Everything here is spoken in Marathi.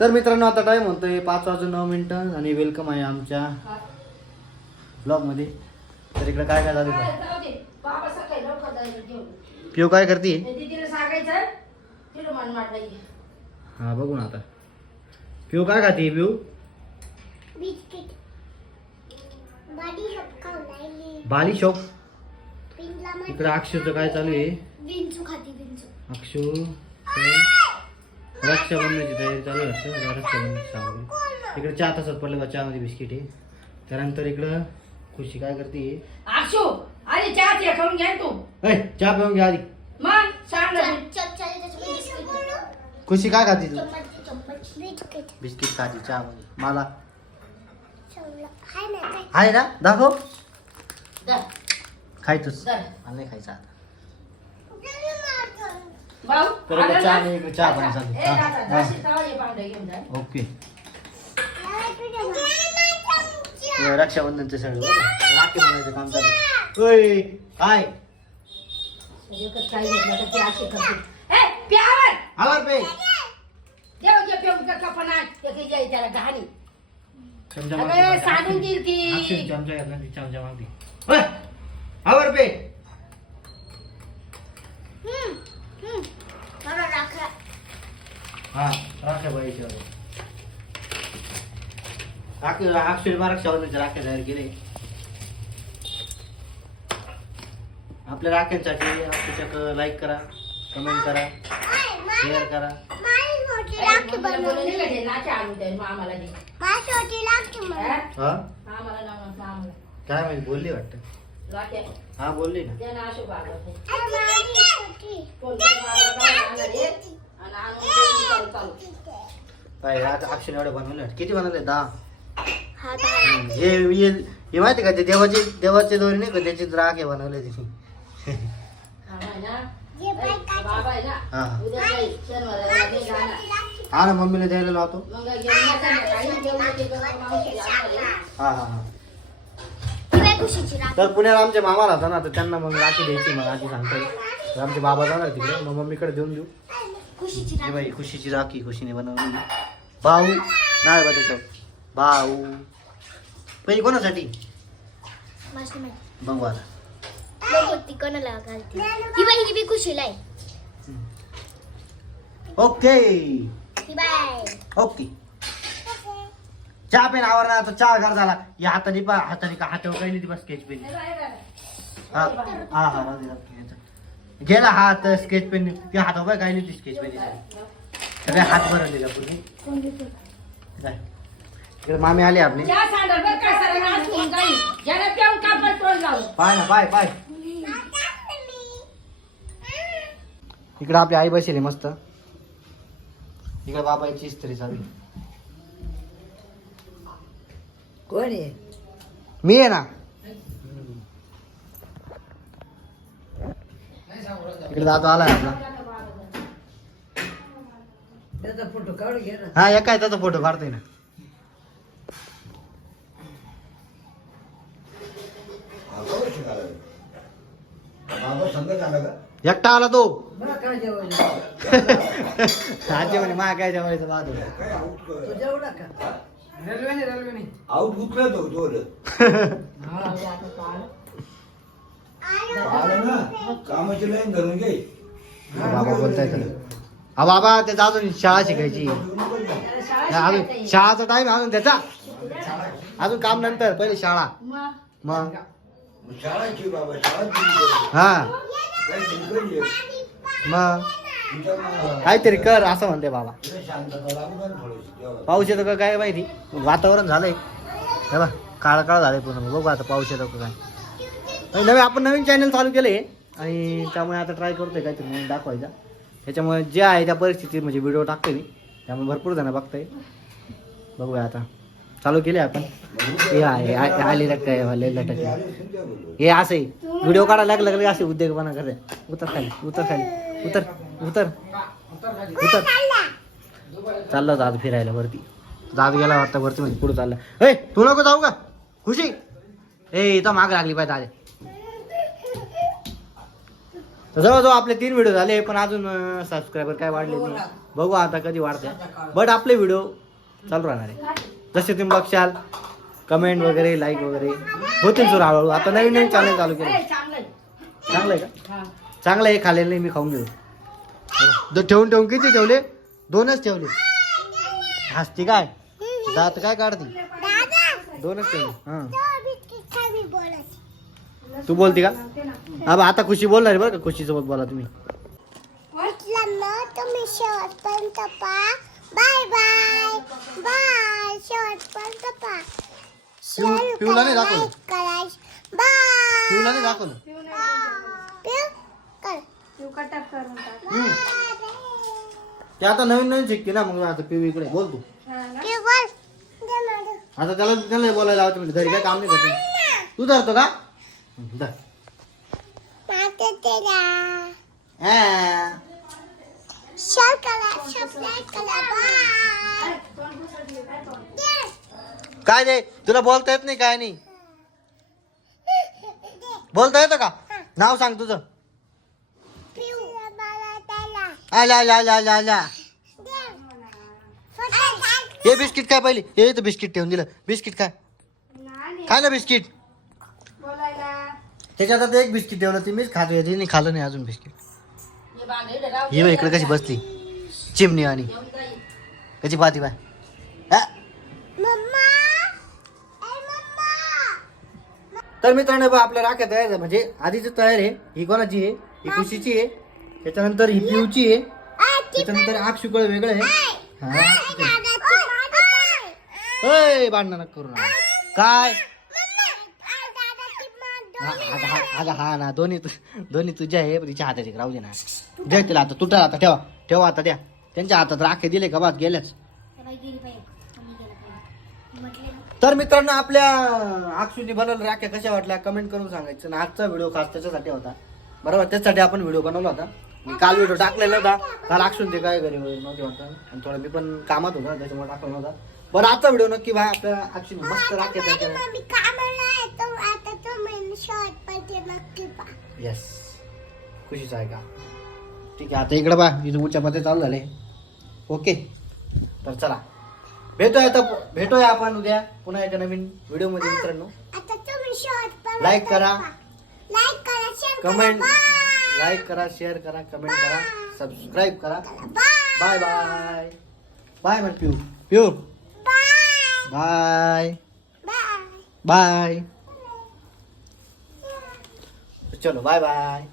तर मित्रांनो आता टाइम होतोय 5:09 आणि वेलकम आहे आमच्या ब्लॉग मध्ये. तर इकडे काय काय चालू आहे? पिऊ काय करते? हा बघू ना आता. पिऊ काय खाते? पिऊ बाली शॉप. इकडे अक्षूचं काय चालू आहे? अक्षू रक्षाबंधनाची तयारी चालू आहे. रक्षाबंधनाची सामग्री इकडे चहा तसंच पडलं. चहामध्ये बिस्किट आहे. त्यानंतर इकडं खुशी काय करते? अक्षू अरे चहा खाऊन घ्या तू. चहा पिऊन घ्या आधी. मग सांग ना. खुशी काय खाते तू? बिस्किट खाते चहा मध्ये. मला आहे ना दाखव. खायचंच मला नाही खायचं आता. भाऊ तर इकडे चहा नाही, इकडे चहा पाणी चालू. ओके. रक्षाबंधनचं सगळं राखी बनवायचं काम चालू. ओय काय आवर पे सांगून देईल ती. चमचा मागते. आवर पे हा राख्या बाईच्या रक्षाबंधनच्या राख्या तयार केले. आपल्या राख्यांसाठी आपल्या लाईक करा, कमेंट करा, शेअर करा. काय माहिती बोलली वाटतं. हा बोलली ना. काय आता अक्षर एवढे बनवले. किती बनवले? 10. हे माहिती का ते देवाचे दोरी नाही का त्याची राखे बनवले तिने. हा ना मम्मीला द्यायला लावतो. हा हा हा. तर पुण्याला आमच्या मामा राहता ना तर त्यांना मग राखी द्यायची. मग आधी सांगतो तर आमचे बाबा जाणार तिकडे. मग मम्मीकडे देऊन देऊ. बाई खुशीची राखी खुशीने बनवली. भाऊ नाही बा त्याच्यावर भाऊ पहिले कोणासाठी बघू आता. Okay okay. चहा पेन आवडला आता. चहा घर झाला. या हाताने का हातावर काही नाही. स्केच पेन हा हा हा गेला हात स्केच पेन त्या हातावर काही नाही. स्केच पेन सगळे हात भरले का पूर्ण. इकडे मामी आले आपले. पाय ना पाय पाय. इकडे आपली आई बसली मस्त. इकडे बाबाची इस्त्री चालू. कोण आहे? मी आहे ना. इकडे दातो आलाय आपला. त्याचा फोटो काढ घे ना. हा एका त्याचा फोटो काढतोय ना. एकटा आला तो. काय जेवायचं? आजी म्हणे मा काय जेवायचं बहादूर. तू जेवला का? रेल्वेने आऊट उतरला तो जोर. कामाची लाईन धरून घे. बाबा बोलताय त्याला. हा बाबा त्याचा अजून शाळा शिकायची. अजून शाळाचा टाइम अजून त्याचा. अजून काम नंतर पहिले शाळा. मग शाळाची बाबा शाळा. हा मग काहीतरी कर असं म्हणते बाबा. पाऊस येतो का काय माहिती. वातावरण झालंय बा काळा काळा झालंय पूर्ण. बघू आता पाऊस येतो का काय. आपण नवीन चॅनल चालू केले आणि त्यामुळे आता ट्राय करतोय काहीतरी नवीन दाखवायचा. त्याच्यामुळे जे आहे त्या परिस्थितीत म्हणजे व्हिडिओ टाकतोय मी. त्यामुळे भरपूर जण बघताय. बघूया आता चालू केले आपण. हे आहे आलेलं काय आलेलं टक्के हे असे व्हिडिओ काढायला लागलं असे उद्योगपणा करते. उतर खाली उतर खाली उतर उतर उतर. चाललं होतं आज फिरायला वरती. दाद गेला वाटतं वरती म्हणजे पुढे चालला. ए तू नको जाऊ का खुशी. ए इथं माग लागली पाहिजे आले. जवळजवळ आपले 3 व्हिडिओ झाले पण अजून सबस्क्रायबर काय वाढले नाही. बघू आता कधी वाढते. बट आपले व्हिडिओ चालू राहणार आहे. जसे तुम्ही बघशाल कमेंट वगैरे लाईक वगैरे होतील सुरू हळूहळू. आता नवीन नवीन चॅनल चालू केलं. चांगलं आहे का? चांगलं आहे. खाल्लेलं नाही मी खाऊन घेऊ. ठेवून ठेवून किती ठेवले? 2च ठेवले. हसती काय? दात काय काढते? 2च ठेवले. हां तू बोलती का? हा आता खुशी बोलणार आहे बरं का. खुशीसोबत बोला तुम्ही. तुम्ही शेवटपर्यंत पहा. Bye bye bye. शेवटपर्यंत पहा. पिऊला नाही दाखवलं. बाय. पिऊला नाही दाखवलं. ते आता नवीन नवीन शिकते ना. मग आता पिऊ इकडे बोल तू. आता त्याला बोलायला लावतो. म्हणजे घरी काय काम नाही करत. तू धरतो का? धर. काय रे तुला बोलता येत नाही काय नाही? बोलता येतं का? नाव सांग तुझं. आला आला आला आला आला. हे बिस्किट काय पहिली? हे तर बिस्किट ठेवून दिलं. बिस्किट काय? काय ना बिस्किट? त्याच्यात आता एक बिस्किट ठेवलं. ती मीच खातो. तिने खाल्लं नाही अजून बिस्किट. ही बघ इकडे कशी बसली चिमणी आणि कशी पाहती बाय. तर मित्रांनो बघा आपल्या राख्या तयार आहे. म्हणजे आधीच तयार आहे. ही कोणाची आहे? ही खुशीची आहे. त्याच्यानंतर ही पिऊची आहे. त्याच्यानंतर आक्षुकळ वेगळं आहे. हा भांडण करू ना. काय अगं हा ना दोन्ही तुझ्या आहे. तिच्या हातात एक राहू दे ना. द्या तिला आता. तुटा आता. ठेवा आता. द्या त्यांच्या हातात राखे दिले का? बात गेल्याच. तर मित्रांनो आपल्या अक्षुनी बनवल्या राख्या कशा वाटल्या कमेंट करून सांगायचं. आणि आजचा व्हिडिओ खास त्याच्यासाठी होता. बरोबर त्याच्यासाठी आपण व्हिडिओ बनवला होता. मी काल व्हिडिओ टाकलेला होता. काल अक्षुन ते काय घरी नव्हते वाटतं. आणि थोडं मी पण कामात होता त्याच्यामुळे टाकला नव्हता. बरं आजचा व्हिडिओ नक्की भाई आपल्या अक्षुनी मस्त राख्या येस खुशीच आहे का? ठीक आहे. आता इकडं बा इथं उच्च पत्ते चालू झाले. ओके तर चला भेटूया आपण उद्या पुन्हा एका नवीन व्हिडिओ मध्ये. मित्रांनो लाईक करा कमेंट लाईक करा शेअर करा कमेंट करा सबस्क्राईब करा. बाय बाय बाय म्हण पिऊ बाय बाय. चलो बाय बाय.